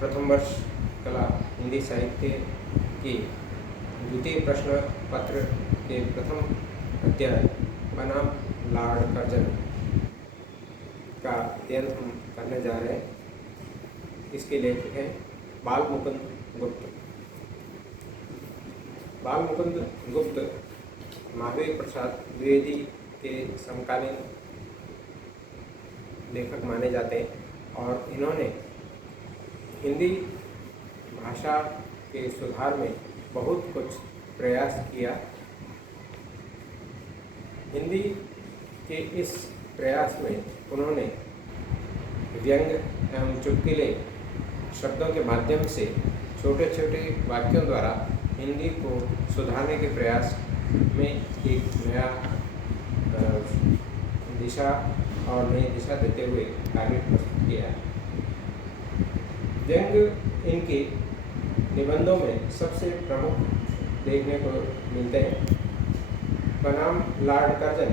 प्रथम वर्ष कला हिंदी साहित्य के द्वितीय प्रश्न पत्र के प्रथम अध्याय बनाम लॉर्ड कर्जन का अध्ययन हम करने जा रहे हैं। इसके लेखक हैं बालमुकुंद गुप्त। बालमुकुंद गुप्त महावीर प्रसाद द्विवेदी के समकालीन लेखक माने जाते हैं और इन्होंने हिंदी भाषा के सुधार में बहुत कुछ प्रयास किया। हिंदी के इस प्रयास में उन्होंने व्यंग्य एवं चुटकुले शब्दों के माध्यम से छोटे छोटे वाक्यों द्वारा हिंदी को सुधारने के प्रयास में एक नया दिशा और नई दिशा देते हुए कार्य प्रस्तुत किया है। व्यंग्य इनके निबंधों में सबसे प्रमुख देखने को मिलते हैं। बनाम लॉर्ड कर्जन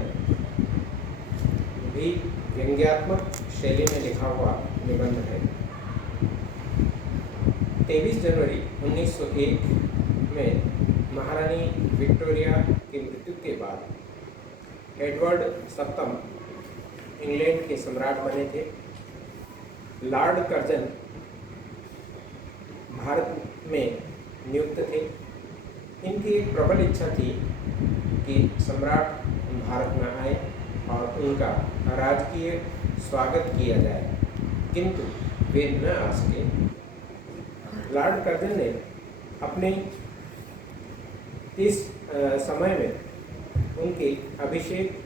भी व्यंग्यात्मक शैली में लिखा हुआ निबंध है। 23 जनवरी 1901 में महारानी विक्टोरिया की मृत्यु के बाद एडवर्ड सप्तम इंग्लैंड के सम्राट बने थे। लॉर्ड कर्जन भारत में नियुक्त थे। इनकी एक प्रबल इच्छा थी कि सम्राट भारत में आए और उनका राजकीय स्वागत किया जाए, किंतु वे न आ सके। लॉर्ड कर्जन ने अपने इस समय में उनके अभिषेक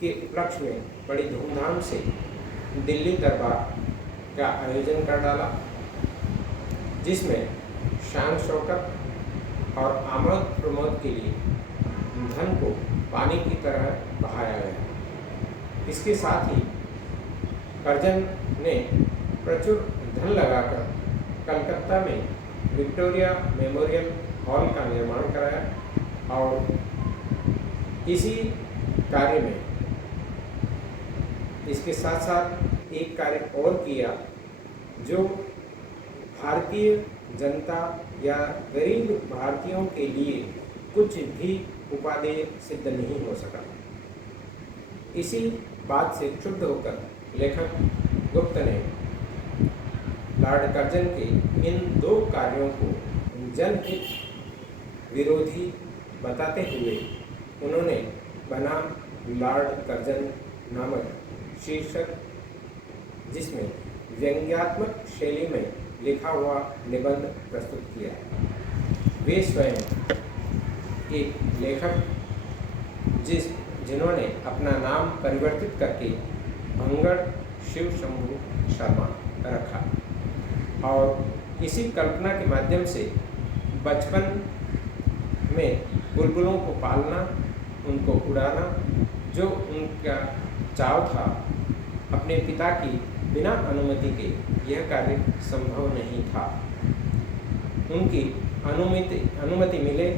के उपलक्ष्य में बड़ी धूमधाम से दिल्ली दरबार का आयोजन कर डाला, जिसमें शान शौकत और आमोद प्रमोद के लिए धन को पानी की तरह बहाया गया। इसके साथ ही कर्जन ने प्रचुर धन लगाकर कलकत्ता में विक्टोरिया मेमोरियल हॉल का निर्माण कराया और इसी कार्य में इसके साथ साथ एक कार्य और किया जो भारतीय जनता या गरीब भारतीयों के लिए कुछ भी उपादेय सिद्ध नहीं हो सका। इसी बात से क्षुब्ध होकर लेखक गुप्त ने लॉर्ड कर्जन के इन दो कार्यों को जनहित विरोधी बताते हुए उन्होंने बनाम लॉर्ड कर्जन नामक शीर्षक, जिसमें व्यंग्यात्मक शैली में लिखा हुआ निबंध प्रस्तुत किया है। वे स्वयं एक लेखक जिन्होंने अपना नाम परिवर्तित करके भंगड़ शिव शंभू शर्मा रखा और इसी कल्पना के माध्यम से बचपन में बुलबुलों को पालना, उनको उड़ाना, जो उनका चाव था, अपने पिता की बिना अनुमति के यह कार्य संभव नहीं था। उनकी अनुमति मिले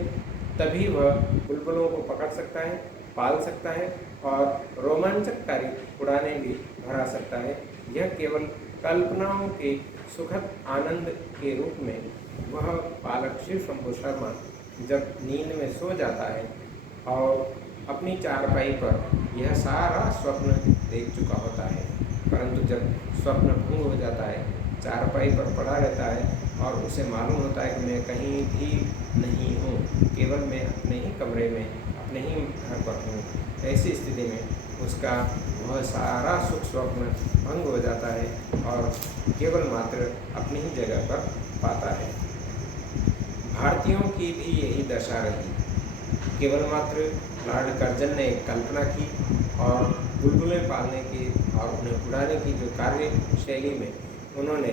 तभी वह बुलबुलों को पकड़ सकता है, पाल सकता है और रोमांचकारी उड़ाने भी भरा सकता है। यह केवल कल्पनाओं के सुखद आनंद के रूप में वह पालक शिव शंभू शर्मा जब नींद में सो जाता है और अपनी चारपाई पर यह सारा स्वप्न देख चुका होता है, परंतु जब स्वप्न भंग हो जाता है, चारपाई पर पड़ा रहता है और उसे मालूम होता है कि मैं कहीं भी नहीं हूँ, केवल मैं अपने ही कमरे में अपने ही घर पर हूँ। ऐसी स्थिति में उसका वह सारा सुख स्वप्न भंग हो जाता है और केवल मात्र अपनी ही जगह पर पाता है। भारतीयों की भी यही दशा रही। केवल मात्र लॉर्ड कर्जन ने एक कल्पना की और बुलबुलें पालने की और उन्हें उड़ाने की जो कार्य शैली में उन्होंने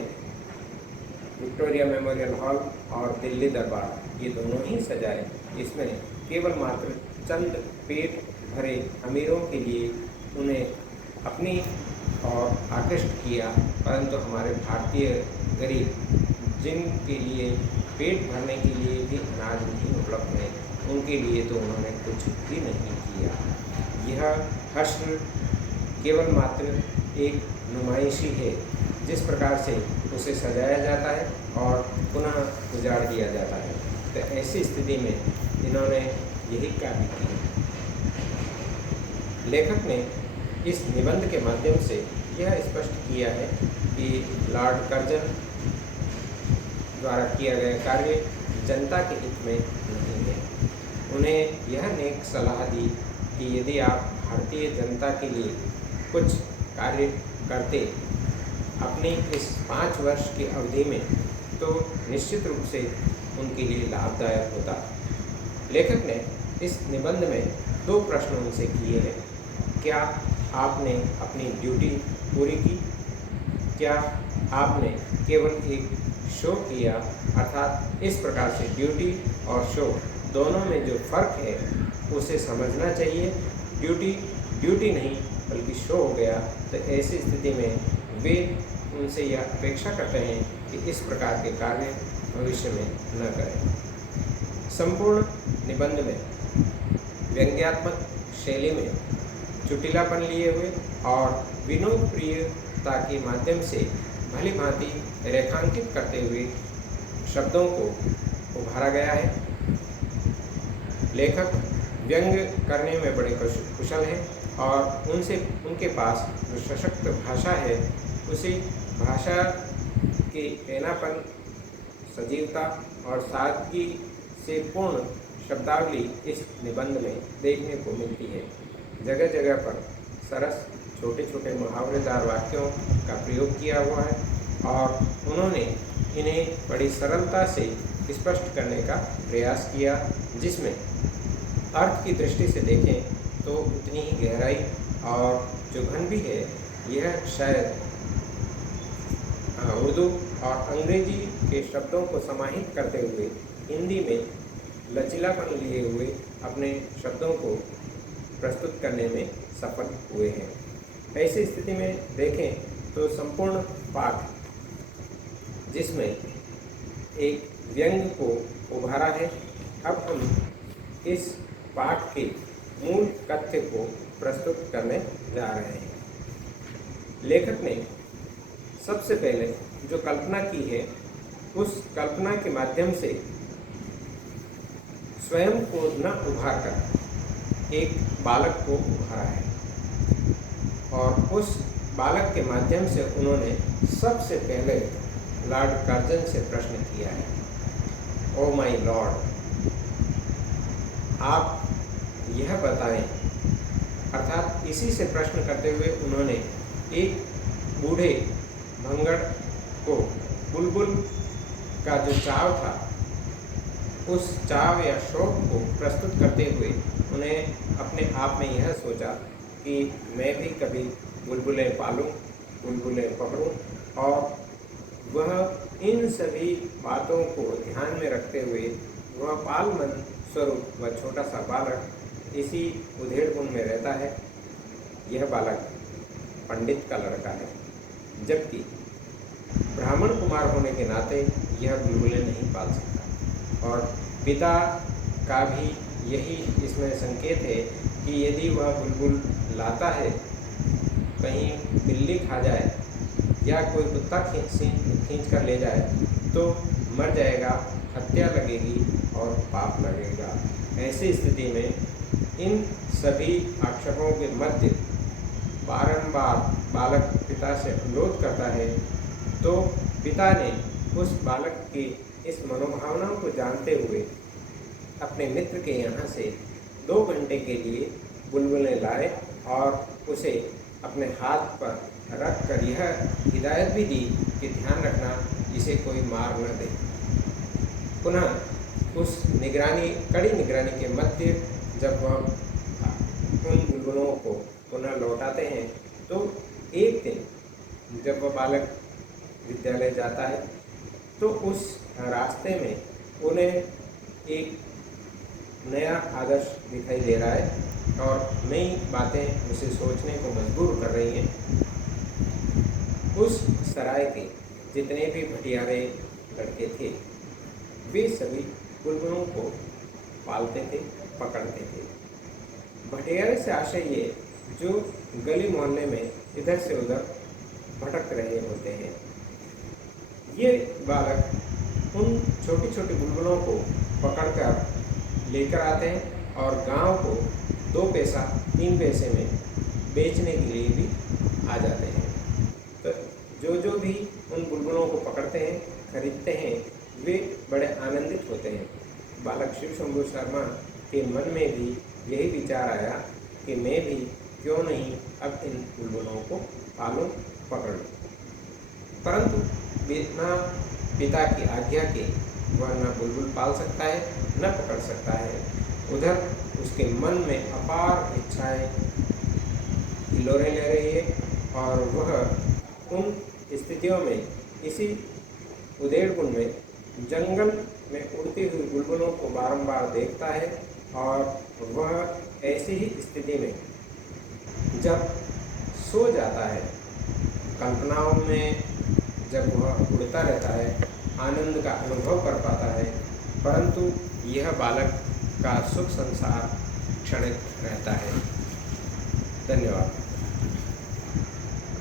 विक्टोरिया मेमोरियल हॉल और दिल्ली दरबार ये दोनों ही सजाए, इसमें केवल मात्र चंद पेट भरे अमीरों के लिए उन्हें अपनी और आकृष्ट किया, परंतु हमारे भारतीय गरीब जिनके लिए पेट भरने के लिए भी अनाज नहीं उपलब्ध है, उनके लिए तो उन्होंने कुछ भी नहीं किया। यह हश्र केवल मात्र एक नुमाइशी है जिस प्रकार से उसे सजाया जाता है और पुनः उजाड़ दिया जाता है। तो ऐसी स्थिति में इन्होंने यही कार्य किया। लेखक ने इस निबंध के माध्यम से यह स्पष्ट किया है कि लॉर्ड कर्जन द्वारा किया गया कार्य जनता के हित में नहीं है। उन्हें यह नेक सलाह दी कि यदि आप भारतीय जनता के लिए कुछ कार्य करते अपनी इस 5 वर्ष की अवधि में, तो निश्चित रूप से उनके लिए लाभदायक होता। लेखक ने इस निबंध में 2 प्रश्न उनसे किए हैं। क्या आपने अपनी ड्यूटी पूरी की? क्या आपने केवल एक शो किया? अर्थात इस प्रकार से ड्यूटी और शो दोनों में जो फ़र्क है उसे समझना चाहिए। ड्यूटी नहीं बल्कि शो हो गया, तो ऐसी स्थिति में वे उनसे यह अपेक्षा करते हैं कि इस प्रकार के कार्य भविष्य में न करें। संपूर्ण निबंध में व्यंग्यात्मक शैली में चुटिलापन लिए हुए और विनोद प्रियता के माध्यम से भली भांति रेखांकित करते हुए शब्दों को उभारा गया है। लेखक व्यंग करने में बड़े कुशल हैं और उनके पास जो सशक्त भाषा है, उसी भाषा के पैनापन, सजीवता और सादगी से पूर्ण शब्दावली इस निबंध में देखने को मिलती है। जगह जगह पर सरस छोटे छोटे मुहावरेदार वाक्यों का प्रयोग किया हुआ है और उन्होंने इन्हें बड़ी सरलता से स्पष्ट करने का प्रयास किया, जिसमें अर्थ की दृष्टि से देखें तो उतनी ही गहराई और चुभन भी है। यह शायद उर्दू और अंग्रेजी के शब्दों को समाहित करते हुए हिंदी में लचीलापन लिए हुए अपने शब्दों को प्रस्तुत करने में सफल हुए हैं। ऐसी स्थिति में देखें तो संपूर्ण पाठ, जिसमें एक व्यंग को उभारा है, अब हम इस पाठ के मूल तथ्य को प्रस्तुत करने जा रहे हैं। लेखक ने सबसे पहले जो कल्पना की है, उस कल्पना के माध्यम से स्वयं को न उभार कर एक बालक को उभारा है और उस बालक के माध्यम से उन्होंने सबसे पहले लॉर्ड कर्जन से प्रश्न किया है, ओ माय लॉर्ड, आप यह बताएं। अर्थात इसी से प्रश्न करते हुए उन्होंने एक बूढ़े भंगड़ को बुलबुल का जो चाव था, उस चाव या शौक को प्रस्तुत करते हुए उन्हें अपने आप में यह सोचा कि मैं भी कभी बुलबुलें पालूं, बुलबुलें पकड़ूं, और वह इन सभी बातों को ध्यान में रखते हुए वह बालमन स्वरूप वह छोटा सा बालक इसी उधेड़बुन में रहता है। यह बालक पंडित का लड़का है, जबकि ब्राह्मण कुमार होने के नाते यह बुलबुलें नहीं पाल सकता, और पिता का भी यही इसमें संकेत है कि यदि वह बुलबुल लाता है, कहीं बिल्ली खा जाए या कोई कुत्ता खींच कर ले जाए तो मर जाएगा, हत्या लगेगी और पाप लगेगा। ऐसी स्थिति में इन सभी आक्षेपों के मध्य बारंबार बालक पिता से अनुरोध करता है, तो पिता ने उस बालक की इस मनोभावनाओं को जानते हुए अपने मित्र के यहाँ से 2 घंटे के लिए बुलबुलें लाए और उसे अपने हाथ पर रख कर यह हिदायत भी दी कि ध्यान रखना इसे कोई मार न दे। पुनः उस कड़ी निगरानी के मध्य जब वह उन बुलबुलों को पुनः लौटाते हैं, तो एक दिन जब वह बालक विद्यालय जाता है तो उस रास्ते में उन्हें एक नया आदर्श दिखाई दे रहा है और नई बातें उसे सोचने को मजबूर कर रही हैं। उस सराय के जितने भी भटियारे लड़के थे, वे सभी बुलबुलों को पालते थे, पकड़ते थे। भटियारे से आशय ये जो गली मोहल्ले में इधर से उधर भटक रहे होते हैं। ये बालक उन छोटी छोटी बुलबुलों को पकड़कर लेकर आते हैं और गांव को 2 पैसा 3 पैसे में बेचने के लिए भी आ जाते हैं। तो जो भी उन बुलबुलों को पकड़ते हैं, खरीदते हैं, वे बड़े आनंदित होते हैं। बालक शिव शंभू शर्मा के मन में भी यही विचार आया कि मैं भी क्यों नहीं अब इन बुलबुलों को पालूं, पकड़ लूं। परंतु बिना पिता की आज्ञा के वह न बुलबुल पाल सकता है, न पकड़ सकता है। उधर उसके मन में अपार इच्छाएं हिलोरें ले रही है और वह उन स्थितियों में इसी उदेड़पुर में जंगल में उड़ती हुई बुलबुलों को बारंबार देखता है और वह ऐसी ही स्थिति में जब सो जाता है, कल्पनाओं में जब वह उड़ता रहता है, आनंद का अनुभव कर पाता है, परंतु यह बालक का सुख संसार क्षणिक रहता है। धन्यवाद।